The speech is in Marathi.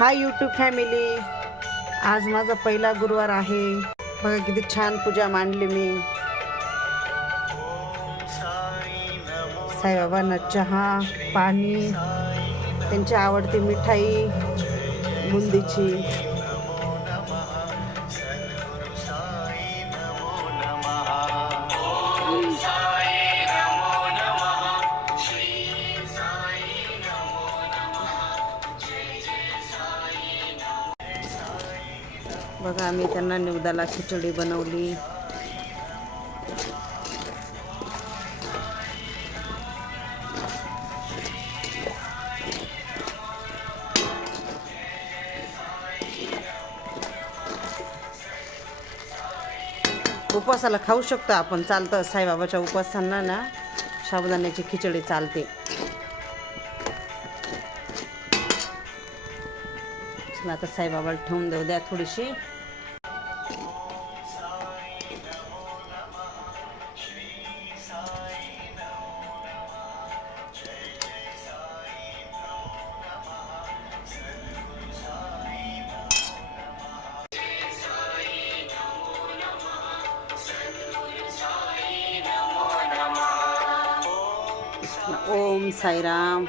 हाय यूट्यूब फॅमिली, आज माझा पहिला गुरुवार आहे. बघा किती छान पूजा मांडली मी. साईबाबांना चहा पाणी, त्यांची आवडती मिठाई बुंदीची. बघा आम्ही त्यांना निवदाला खिचडी बनवली. उपवासाला खाऊ शकतो आपण, चालतं. साईबाबाच्या उपवासांना ना साबुदाण्याची खिचडी चालते. चला आता साईबाबाला ठेवून देऊ द्या थोडीशी. ओम साईराम.